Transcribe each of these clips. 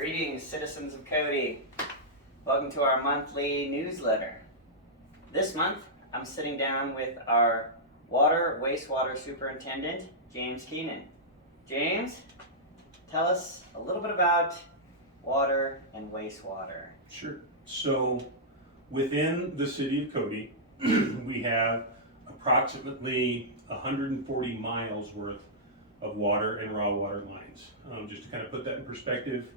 Greetings, citizens of Cody. Welcome to our monthly newsletter. This month, I'm sitting down with our Wastewater Superintendent, James Keenan. James, tell us a little bit about water and wastewater. Sure. So within the city of Cody, we have approximately 140 miles worth of water and raw water lines. Just to kind of put that in perspective,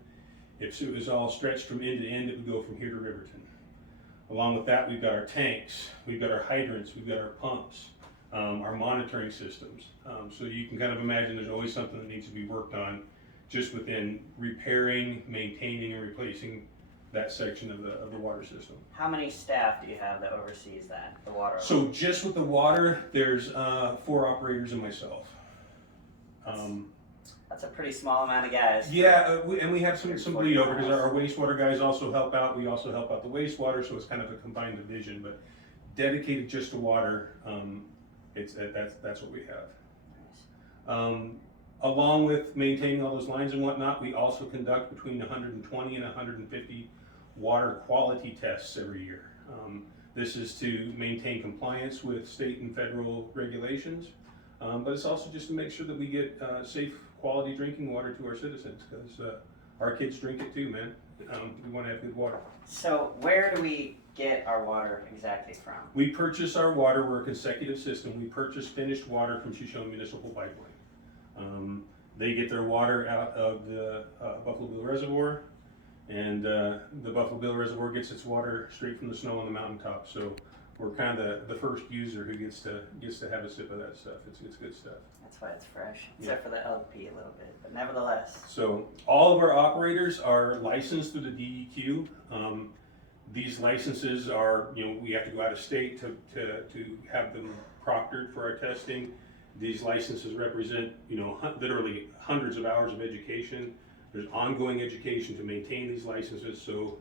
if it was all stretched from end to end, it would go from here to Riverton. Along with that, we've got our tanks, we've got our hydrants, we've got our pumps, our monitoring systems. So you can kind of imagine there's always something that needs to be worked on just within repairing, maintaining, and replacing that section of the water system. How many staff do you have that oversees that, the water? So just with the water, there's 4 operators and myself. That's a pretty small amount of guys. Yeah, and we have some bleed over because our wastewater guys also help out. We also help out the wastewater, so it's kind of a combined division. But dedicated just to water, that's what we have. Along with maintaining all those lines and whatnot, we also conduct between 120 and 150 water quality tests every year. This is to maintain compliance with state and federal regulations, but it's also just to make sure that we get safe, quality drinking water to our citizens, because our kids drink it too, man. We want to have good water. So where do we get our water exactly from? We purchase our water. We're a consecutive system. We purchase finished water from Shoshone Municipal Pipeline. They get their water out of the Buffalo Bill Reservoir, and the Buffalo Bill Reservoir gets its water straight from the snow on the mountaintop. So we're kind of the first user who gets to have a sip of that stuff. It's good stuff. That's why it's fresh, except for the LP a little bit, but nevertheless. So all of our operators are licensed through the DEQ. These licenses are, we have to go out of state to have them proctored for our testing. These licenses represent, literally hundreds of hours of education. There's ongoing education to maintain these licenses. So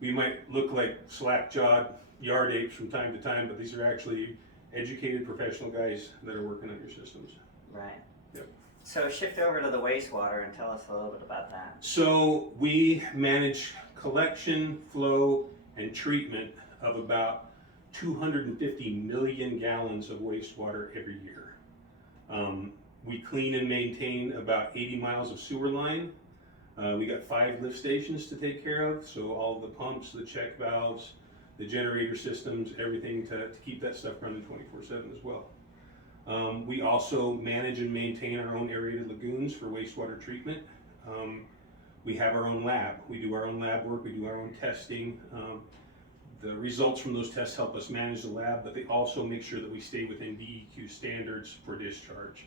we might look like slack-jawed yard apes from time to time, but these are actually educated professional guys that are working on your systems. Right. Yep. So shift over to the wastewater and tell us a little bit about that. So we manage collection, flow, and treatment of about 250 million gallons of wastewater every year. We clean and maintain about 80 miles of sewer line. We got 5 lift stations to take care of, so all the pumps, the check valves, the generator systems, everything to keep that stuff running 24/7 as well. We also manage and maintain our own aerated lagoons for wastewater treatment. We have our own lab. We do our own lab work, we do our own testing. The results from those tests help us manage the lab, but they also make sure that we stay within DEQ standards for discharge.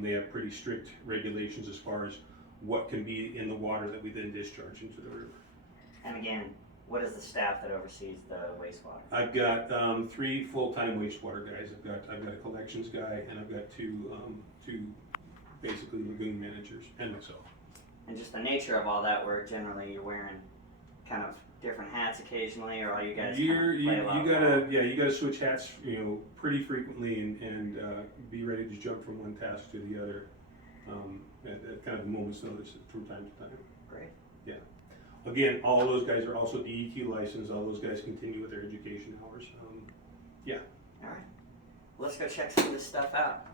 They have pretty strict regulations as far as what can be in the water that we then discharge into the river. And again, what is the staff that oversees the wastewater? I've got 3 full-time wastewater guys. I've got a collections guy, and I've got two basically lagoon managers, and myself. And just the nature of all that work, generally you're wearing kind of different hats occasionally, or all you guys You gotta switch hats, pretty frequently, and be ready to jump from one task to the other at kind of a moment's notice from time to time. Great. Yeah. Again, all those guys are also DEQ licensed. All those guys continue with their education hours. All right. Let's go check some of this stuff out.